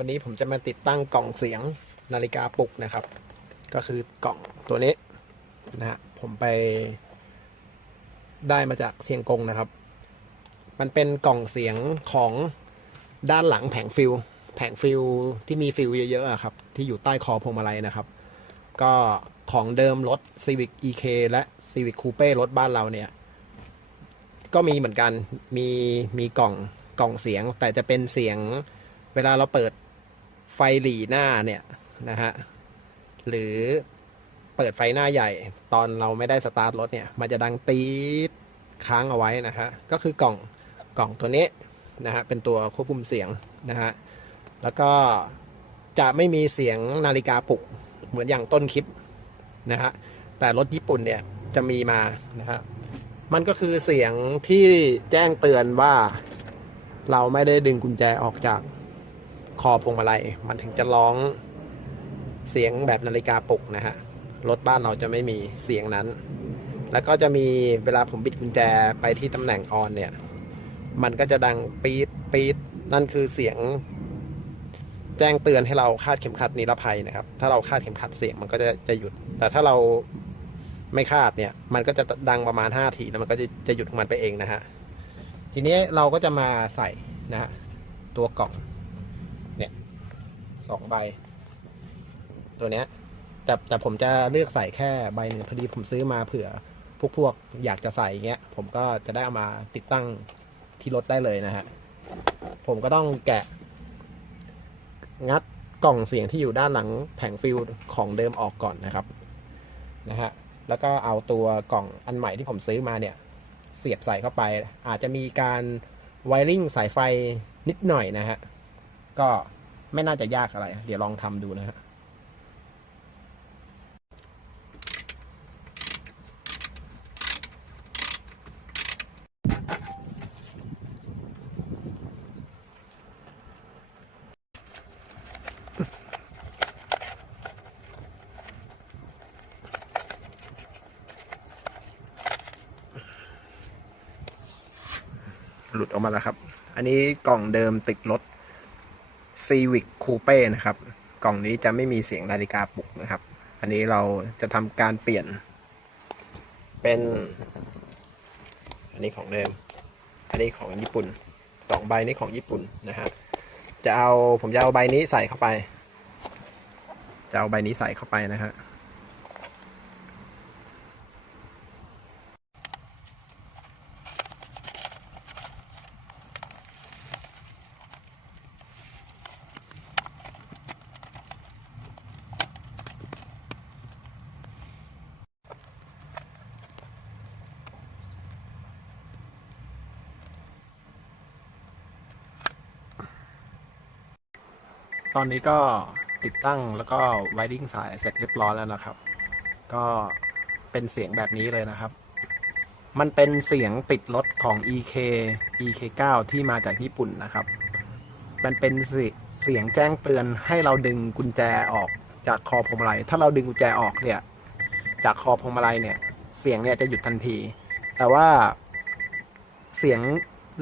วันนี้ผมจะมาติดตั้งกล่องเสียงนาฬิกาปลุกนะครับ ก็คือกล่องตัวนี้นะฮะผมไปได้มาจากเซียงกงนะครับ มันเป็นกล่องเสียงของด้านหลังแผงฟิลแผงฟิลที่มีฟิลเยอะๆครับ ที่อยู่ใต้คอพวงมาลัยนะครับ ก็ของเดิมรถ Civic EK และ Civic Coupe รถบ้านเราเนี่ย ก็มีเหมือนกันมีมีกล่องกล่องเสียงแต่จะเป็นเสียงเวลาเราเปิด ไฟหลีหน้าเนี่ยนะฮะหรือเปิดไฟหน้าใหญ่ ตอนเราไม่ได้สตาร์ทรถเนี่ยมันจะดังตีดค้างเอาไว้นะฮะก็คือกล่องกล่องตัวนี้นะฮะเป็นตัวควบคุมเสียงนะฮะแล้วก็จะไม่มีเสียงนาฬิกาปลุกเหมือนอย่างต้นคลิปนะฮะแต่รถญี่ปุ่นเนี่ยจะมีมานะฮะมันก็คือเสียงที่แจ้งเตือนว่าเราไม่ได้ดึงกุญแจออกจาก คอพวงมาลัย มันถึงจะร้องเสียงแบบนาฬิกาปลุกนะฮะ รถบ้านเราจะไม่มีเสียงนั้น แล้วก็จะมีเวลาผมบิดกุญแจไปที่ตำแหน่งออนเนี่ย มันก็จะดังปี๊ดปี๊ดนั่นคือเสียงแจ้งเตือนให้เราคาดเข็มขัดนิรภัยนะครับ ถ้าเราคาดเข็มขัดเสียงมันก็จะจะหยุด แต่ถ้าเราไม่คาดเนี่ย มันก็จะดังประมาณ5ทีแล้วมันก็จะจะหยุดของมันไปเองนะฮะ ทีนี้เราก็จะมาใส่นะฮะตัวกล่อง สองใบ ตัวเนี้ย แต่แต่ผมจะเลือกใส่แค่ใบหนึ่งพอดีผมซื้อมาเผื่อ พวกพวกอยากจะใส่เงี้ย ผมก็จะได้เอามาติดตั้งที่รถได้เลยนะฮะ ผมก็ต้องแกะ งัดกล่องเสียงที่อยู่ด้านหลังแผงฟิลของเดิมออกก่อนนะครับ นะฮะ แล้วก็เอาตัวกล่องอันใหม่ที่ผมซื้อมาเนี่ย เสียบใส่เข้าไป อาจจะมีการไวริงสายไฟนิดหน่อยนะฮะ ก็ ไม่น่าจะยากอะไร เดี๋ยวลองทำดูนะฮะหลุดออกมาแล้วครับ อันนี้กล่องเดิมติดรถ Civic Coupe นะครับ กล่องนี้จะไม่มีเสียงนาฬิกาปลุกนะครับ อันนี้เราจะทำการเปลี่ยน เป็น อันนี้ของเดิม อันนี้ของญี่ปุ่นสองใบนี้ของญี่ปุ่นนะฮะจะเอาผมจะเอาใบนี้ใส่เข้าไป จะเอาใบนี้ใส่เข้าไปนะฮะ ตอนนี้ก็ติดตั้งแล้วก็ไวริงสายเสร็จเรียบร้อยแล้วนะครับ ก็เป็นเสียงแบบนี้เลยนะครับ มันเป็นเสียงติดรถของ EK EK9 ที่มาจากญี่ปุ่นนะครับ มันเป็นเสียเสียงแจ้งเตือนให้เราดึงกุญแจออกจากคอพวงมาลัย ถ้าเราดึงกุญแจออกเนี่ย จากคอพวงมาลัยเนี่ย เสียงเนี่ยจะหยุดทันที แต่ว่าเสียง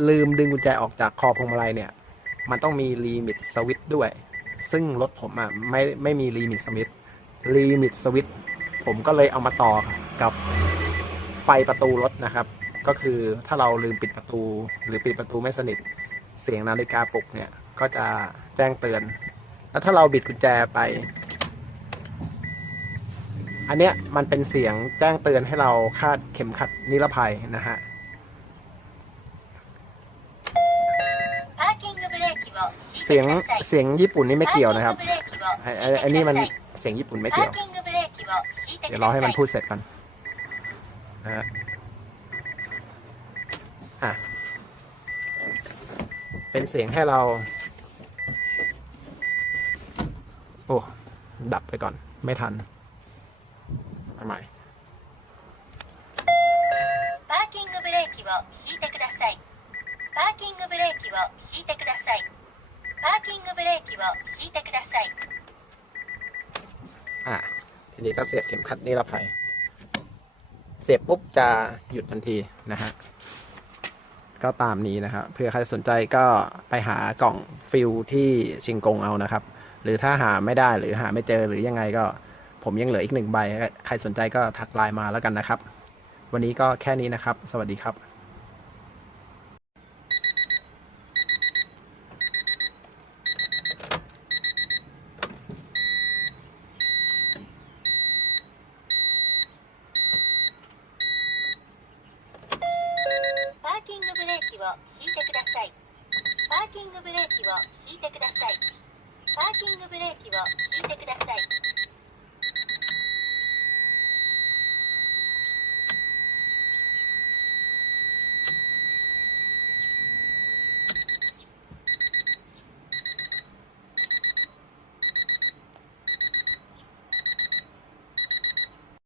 ลืมดึงกุญแจออกจากคอพวงมาลัยเนี่ย มันต้องมีลิมิตสวิตด้วย ซึ่งรถผมอะไม่ไม่มีลิมิตสวิตลิมิตสวิตผมก็เลยเอามาต่อกับไฟประตูรถนะครับ ก็คือถ้าเราลืมปิดประตู หรือปิดประตูไม่สนิทเสียงนาฬิกาปลุกเนี่ยก็จะแจ้งเตือน แล้วถ้าเราบิดกุญแจไป อันเนี้ยมันเป็นเสียงแจ้งเตือนให้เราคาดเข็มขัดนิรภัยนะฮะ เสี て ยง ください。 เสียงญี่ปุ่นนี่ไม่เกี่ยวนะครับ パーキングブレーキを ไอ้ 引 ไอ้ いて ไอ้ く นี่ だ มัน さい。 เสียงญี่ปุ่นไม่ パ เกี่ยว ーキングブレーキを引いて เดี๋ く ยวรอ だ ให้ さ มัน い พู。ดเสร็จก่อนนะฮะอ่ะ เป็นเสียงให้เรา โอ้ ดับไปก่อน ไม่ทันเอาใหม่ パーキングブレーキを引いてください。パーキングブレーキを引いてください。 パーキングブレーキを引いてくださいอะทีนี้ก็เสียบเข็มขัดนิรภัย เสียบปุ๊บจะหยุดทันทีนะฮะ ก็ตามนี้นะครับเพื่อใครสนใจก็ไปหากล่องฟิลที่ชิงกงเอานะครับ หรือถ้าหาไม่ได้หรือหาไม่เจอหรือยังไงก็ผมยังเหลืออีกหนึ่งใบ ใครสนใจก็ทักไลน์มาแล้วกันนะครับ วันนี้ก็แค่นี้นะครับ สวัสดีครับ を引いてください。パーキングブレーキを引いてください。パーキングブレーキを引いてください。